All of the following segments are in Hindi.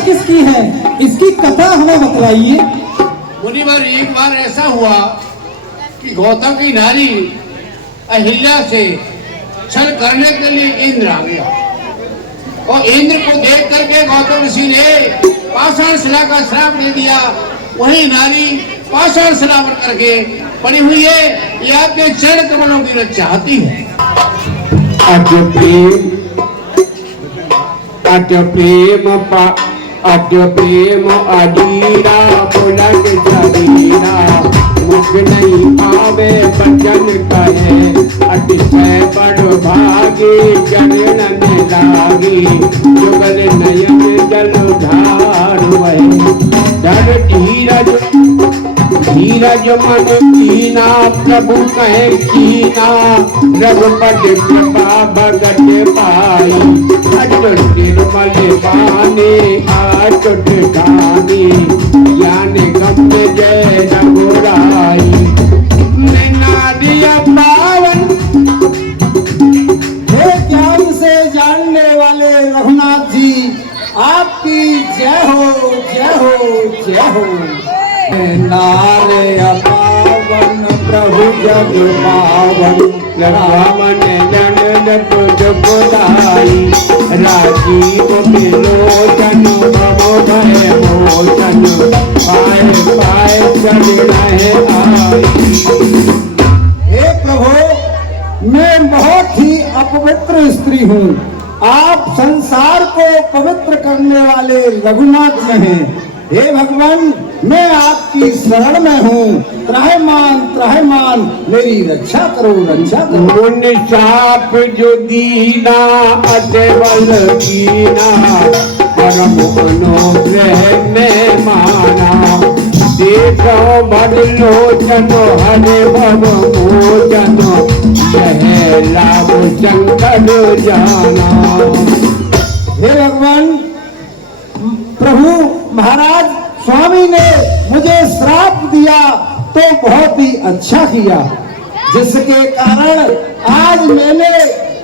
किसकी है, इसकी कथा हमें बतलाइए। मुनिवर, एक बार ऐसा हुआ कि गौतम की नारी अहिल्या से छल करने के लिए इंद्र आ गया और इंद्र को देख करके गौतम ऋषि ने पाषाण शिला का श्राप दे दिया। वही नारी पाषाण शिला पर करके पड़ी हुई है, ये आपके चरण कमलों की रक्षा चाहती है। अद्य प्रेम अधीरा बुलंद शरीरा, मुख नहीं आवे बचन कहे, अतिशय बड़ भागी चरण में लागी, जुगल नयन जल धार वही, धर धीरज मन कीना, प्रभु कहे कीना, रघुपति कृपा भगत पाई, अटुट निर्मल बानी अटुट ठानी, ज्ञान गम्य जय रघुराई, नारिया पावन। हे ज्ञान से जानने वाले रघुनाथ जी, आपकी जय हो, जय हो, जय हो। नारे पावन प्रभु जग पावन, रावण जन तुझ बुलाई, राजीव बिलोचन भव भय मोचन, पाए पाए चढ़ रहे आई। हे प्रभु, मैं बहुत ही अपवित्र स्त्री हूँ, आप संसार को पवित्र करने वाले रघुनाथ में हैं। हे भगवान, मैं आपकी शरण में हूँ, त्राहिमाम मेरी रक्षा करो, रक्षा करो। मुनि साप जो दीना अजबल कीना, परम अनुग्रह में माना, देखो बदलोचन हरे भव मोचन, यह लाभ शंकर जाना। हे भगवान, प्रभु महाराज स्वामी ने मुझे श्राप दिया तो बहुत ही अच्छा किया, जिसके कारण आज मैंने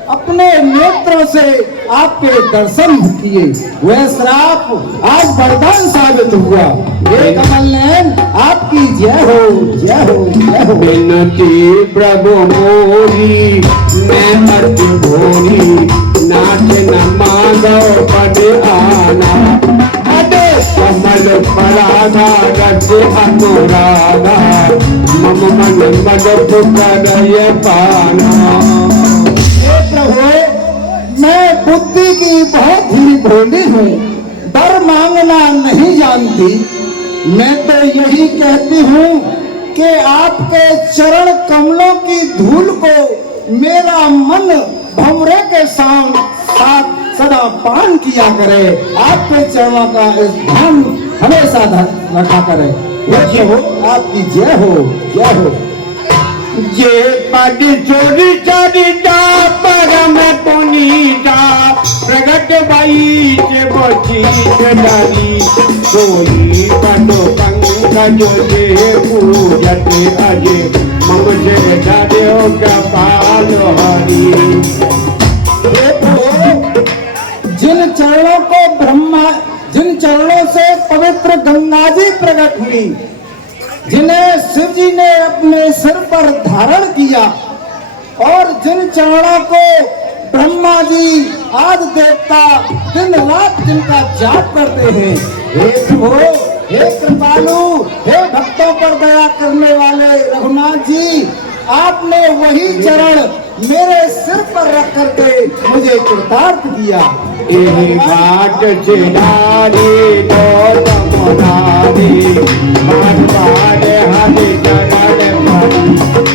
अपने नेत्रों से आपके दर्शन किए। वह श्राप आज वरदान साबित हुआ। हे कमल नयन, आपकी जय हो, जय हो, जय हो। बिनती प्रभु मोरी मैं अति भोरी, नाच न मांगो पद आना, कमल परागा रस अनुरागा, मम मन मद पुकारय पाना। हे प्रभु, मैं बुद्धि की बहुत ही भोली हूँ, वर मांगना नहीं जानती। मैं तो यही कहती हूँ कि आपके चरण कमलों की धूल को मेरा मन भंवरे के साथ सदा पान किया करे, आपके चरणों का ध्यान हमेशा रखा करे। जय हो, आपकी जय हो, जय हो। जे पद चोरी चरिता परम पुनीता, प्रगट बाई के बची डाली, सोई पदो पंकज जे पूजत अजे, मम से धर्यो कपाल हरि। जिन चरणों से पवित्र गंगा जी प्रकट हुई, जिन्हें शिव जी ने अपने सिर पर धारण किया, और जिन चरणों को ब्रह्मा जी आदि देवता दिन रात जिनका जाप करते हैं, हे प्रभु, हे कृपालु, हे भक्तों पर दया करने वाले रघुनाथ जी, आपने वही चरण मेरे सिर पर रख करके मुझे कृतार्थ किया। घाट चिनारी गौतम नारी, मान पारे हरि जगन मरी,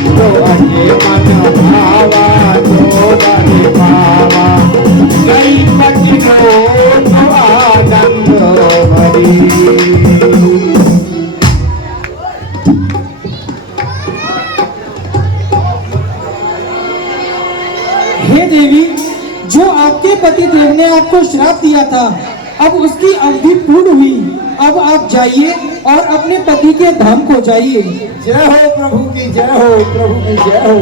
तो अजे मन भावा तो बने पावा, गई पति तो आनंद भरी। हे देवी, जो आपके पति देव ने आपको श्राप दिया था, अब उसकी अवधि पूर्ण हुई। अब आप जाइए और अपने पति के धाम को जाइए। जय हो प्रभु की, जय हो प्रभु की, जय हो।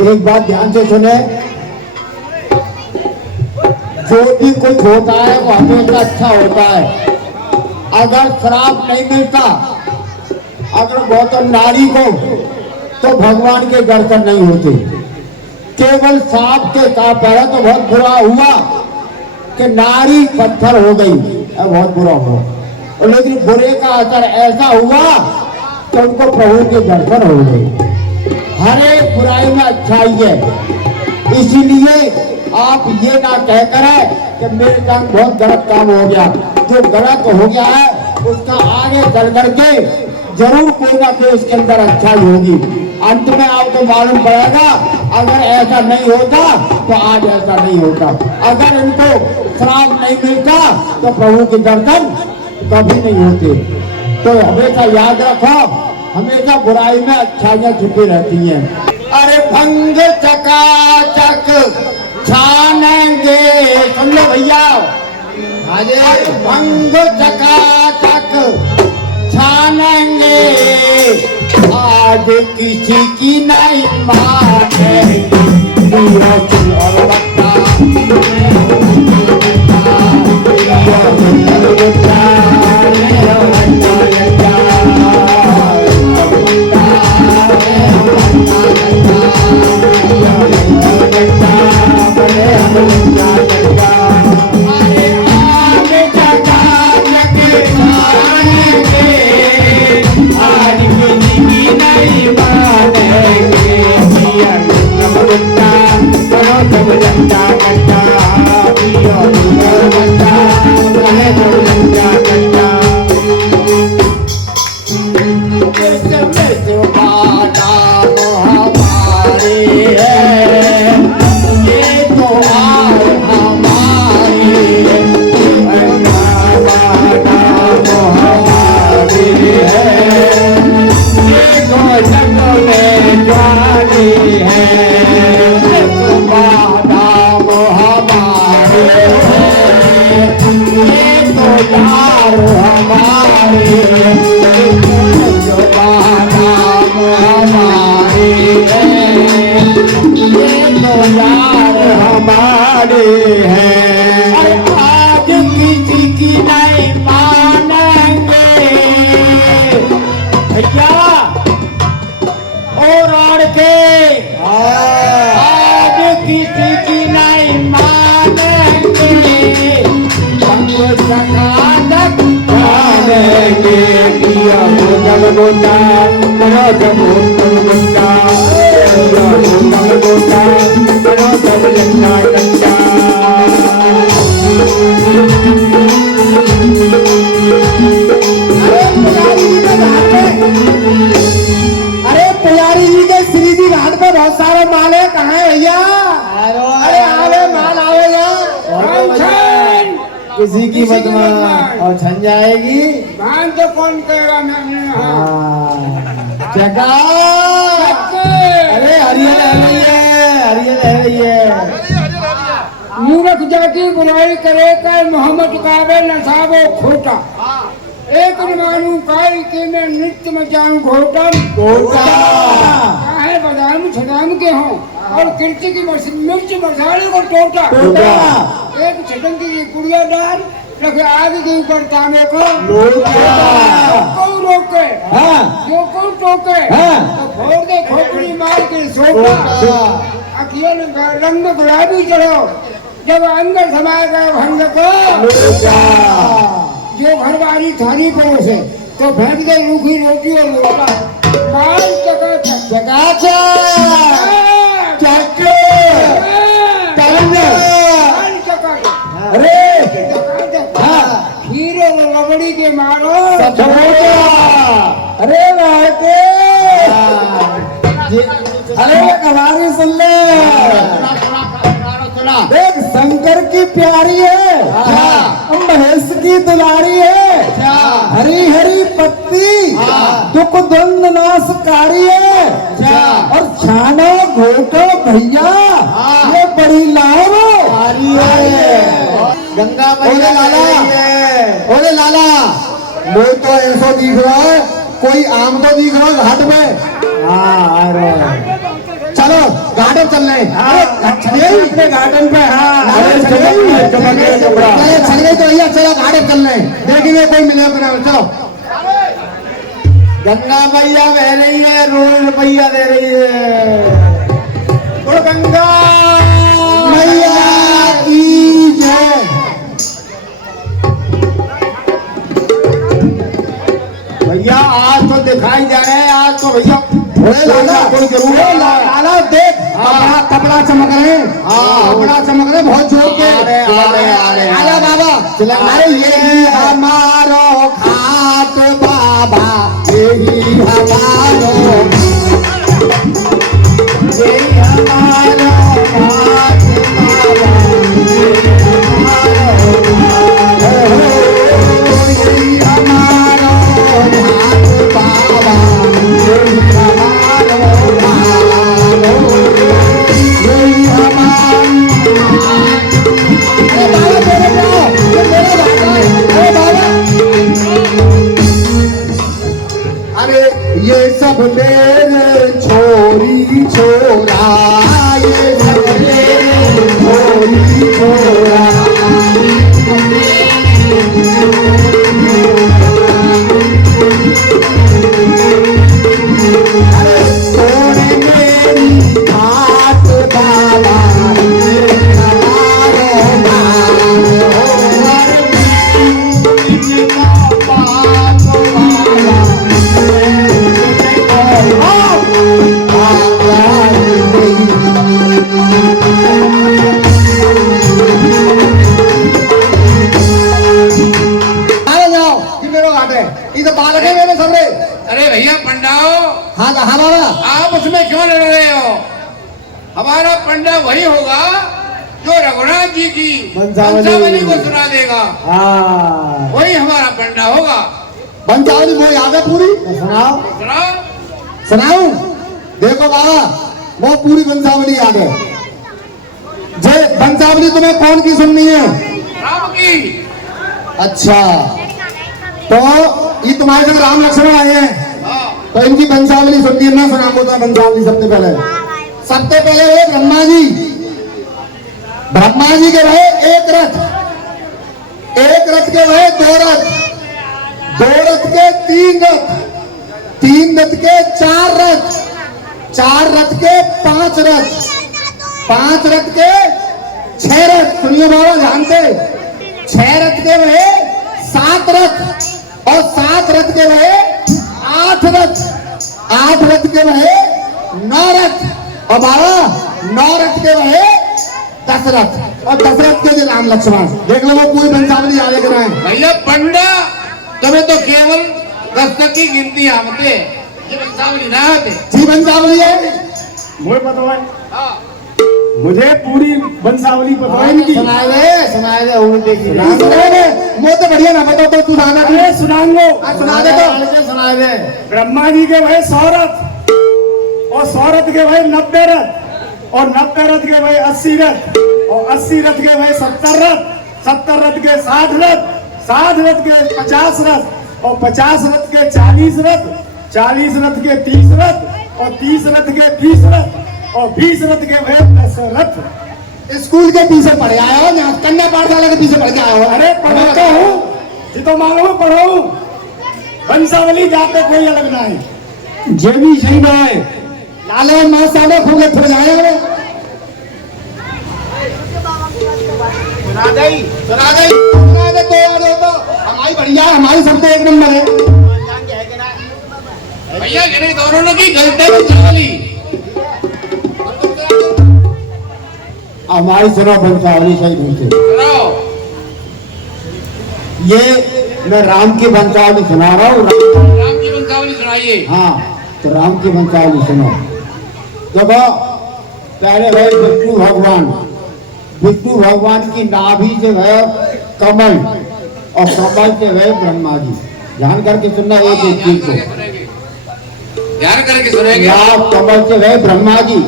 एक बात ध्यान से सुने, जो भी कुछ होता है वो हमेशा अच्छा होता है। अगर श्राप नहीं मिलता, अगर गौतम नारी को, तो भगवान के दर्शन नहीं होते। केवल सांप के काट पड़ा तो बहुत बुरा हुआ कि नारी पत्थर हो गई, बहुत बुरा हुआ। और लेकिन बुरे का असर ऐसा हुआ कि उनको प्रभु के दर्शन हो गए। हर एक बुराई में अच्छाई है, इसीलिए आप ये ना कहकर है कि मेरे संग बहुत गलत काम हो गया। जो गलत हो गया है उसका आगे चल करके जरूर कोई ना कोई उसके अंदर अच्छाई होगी। अंत में आपको मालूम पड़ेगा, अगर ऐसा नहीं होता तो आज ऐसा नहीं होता। अगर इनको श्राप नहीं मिलता तो प्रभु के दर्शन कभी नहीं होते। तो हमेशा याद रखो, हमेशा बुराई में अच्छाइयाँ छुपी रहती हैं। अरे भंग चकाचक छानेंगे, सुन लो भैया, अरे भंग चकाचक छानेंगे, आज किसी की नहीं मानेंगे। और बता किसी की बदमा और छन जाएगी भान तो कौन कहेगा मैंने। जगा अरे हरियल है मूर्ख जाति बुराई करे कर मोहम्मद काबे नसाबो खोटा, एक मानू काई के मैं नृत्य में जाऊं घोटन बदाम छदाम के हों और किर्ची की मिर्च मसाले को टोटा। एक छटन की कुड़िया डाल रखे आगे के ऊपर तांबे को रोके, जो को टोके तो फोड़ दे खोपड़ी मार के सोटा। अखियों में रंग गुलाबी चढ़ो, जब अंदर समा गए भंग को, जो घरवाली थाली परोसे तो फेंक दे रूखी रोटी और लोटा। माल हीरो लवड़ी के मारो। अरे अरे कहानी सुन ले, देख शंकर की प्यारी है, महेश की दुलारी है, हरी हरी पत्ती दुख द्वंद नाशकारी है, और छानो घोटो भैया ये बड़ी लाभ गंगा ओरे लाला लोग तो ऐसा दिख रहा है, कोई आम तो दिख रहा है घाट में। चलो गार्डन चल रहे अपने गार्डन पे चल गए तो भैया चलो गार्डन चल रहे देखेंगे कोई मिलेगा चलो। गंगा मैया बह रही है, रोज रुपया दे रही है। तो गंगा मैया की जय। भैया आज तो दिखाई दे रहे हैं, आज तो भैया लाला कोई जरूर लाला देख कपड़ा चमक रहे हैं। कपड़ा चमक रहे बहुत जोर के। आजा बाबा अरे ये हमारो खाट बाबा, यही हमारो खाट बाबा, यही हमारो खाट बाबा, यही हमारो यही अरे ये सब मेरे छोरी छोरा, ये सब मेरे छोरी छोरा। अरे तोड़े मेरी खाट बाबा, ये हमारो अरे भैया पंडाओ, हाँ हाँ बाबा आप उसमें क्यों लड़ रहे हो? हमारा पंडा वही होगा जो रघुनाथ जी की वंशावली को सुना देगा। वही हमारा पंडा होगा। वंशावली वो याद है पूरी? सुनाओ सुनाओ। सुनाऊं? देखो बाबा वो पूरी वंशावली याद है। जय वंशावली तुम्हें कौन की सुननी है? राम की। अच्छा तो ये तुम्हारे संग राम लक्ष्मण आए हैं, हाँ। तो इनकी वंशावली सुननी ना सुनाऊंगा तो वंशावली सबसे पहले हुए ब्रह्मा जी। ब्रह्मा जी के रहे एक रथ के रहे दो रथ के तीन रथ के चार रथ के पांच रथ के 6 रथ। सुनिए बाबा ध्यान से, 6 रथ के रहे 7 रथ और 7 रथ के रहे 8 रथ के रहे 9 रथ और बाबा 9 रथ के रहे 10 रथ और 10 रथ के राम लक्ष्मण। देख लो वो पूरी वंशावली याद कर रहे हैं। भैया पंडा तुम्हें तो केवल 10 तक की गिनती आते, ये वंशावली ना आते। जी वंशावली है मुझे पता है, हाँ। मुझे पूरी वंशावली पता है इनकी। सुनाए दे उन्हें देखिए मुझे तो बढ़िया ना बताओ तो तू सुना अरे सुनाऊंगो। सुना दे तो सुनाए दे। ब्रह्मा जी के भाई 100 रथ और 100 रथ के भाई 90 रथ और 90 रथ के भाई 80 रथ और 80 रथ के भाई 70 रथ, 70 रथ के 60 रथ, 60 रथ के 50 रथ और 50 रथ के 40 रथ, 40 रथ के 30 रथ और 30 रथ के 20 रथ और 20 रथ के भाई 10 रथ। स्कूल के पीछे पढ़े आए हो ना, कन्या पाठशाला के पीछे पढ़ के आए हो? अरे पढ़ाता हूँ जी तो मालूम पढ़ाऊ, वंशावली जाते कोई अलग ना है। जे भी सही ना है लाले माँ साले खूब फट जाए सुना दे तो याद हो तो हमारी बढ़िया है, हमारी सब तो एक नंबर है। भैया गिने दोनों की गलती वंशावली। हमारी सुनो वंशावली सही ढंग सुनाओ। ये मैं राम की वंशावली सुना रहा हूँ। राम की वंशावली सुनाइए। हाँ तो राम की वंशावली सुनो। देखो पहले है विष्णु भगवान की नाभि से है कमल और कमल से है ब्रह्मा जी। ध्यान करके सुनना एक एक चीज को। ध्यान करके सुनेंगे। नाभ कमल से है ब्रह्मा जी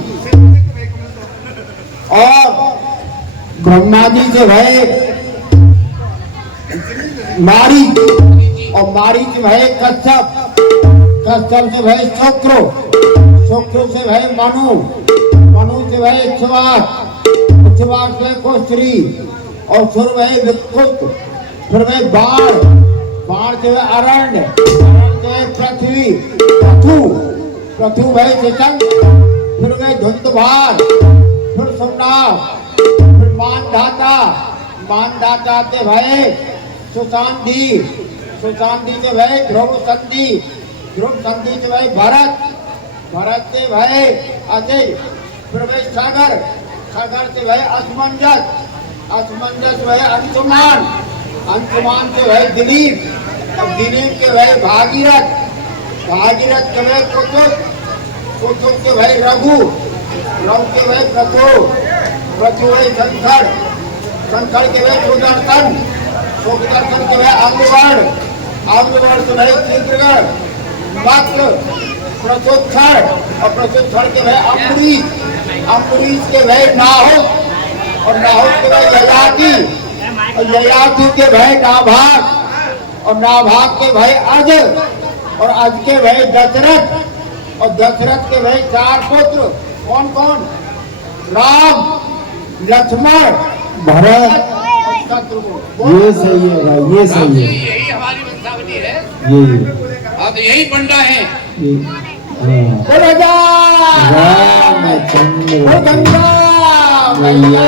और ब्रह्मा जी से है मारी और मारी से है कश्यप, कश्यप से है शुक्र, सुक्षु से भाई मनु, मनु से भाई इक्ष्वाक, इक्ष्वाक से कुश्री, और सुर भाई विकुत, फिर भाई बाण, बाण से भाई अरण्य, अरण्य से पृथ्वी, पृथु, पृथु भाई चितंग, फिर भाई धुंधभार, फिर सुमनाथ, फिर मानधाता, मानधाता से भाई सुशांति, सुशांति से भाई ध्रुव संधि, ध्रुव संधि से भाई भरत, भरत से भाई अजय, फिर भाई सागर, सागर से भाई असमंजस, असमंजस भाई अंशुमान, अंशुमान से भाई दिलीप, और दिलीप के भाई भागीरथ, भागीरथ के भाई कुतुब, कुतुब के भाई रघु, रघु के भाई प्रथु, प्रथु भाई शंकर, शंकर के भाई सुदर्शन, सुदर्शन के भाई अंगवर्ण, अंगवर्ण से भाई चित्रगढ़, वक्र, प्रचोत्थर, और प्रचोत्थर के भाई अम्बरीश, अम्बरीश के भाई नाहुक, और नाहुक के भाई ययाति, और ययाति के भाई नाभाग, और नाभाग के भाई अज, और अज के भाई दशरथ, और दशरथ के भाई 4 पुत्र, कौन कौन? राम, लक्ष्मण, भरत। और शत्रुघ्न। ये सही है भाई, ये सही है, यही हमारी वंशावली है। ये हाँ, तो यही पंडा है। ये हाँ। बोलो जा, रामचंद्र बोलो गंगा मैया।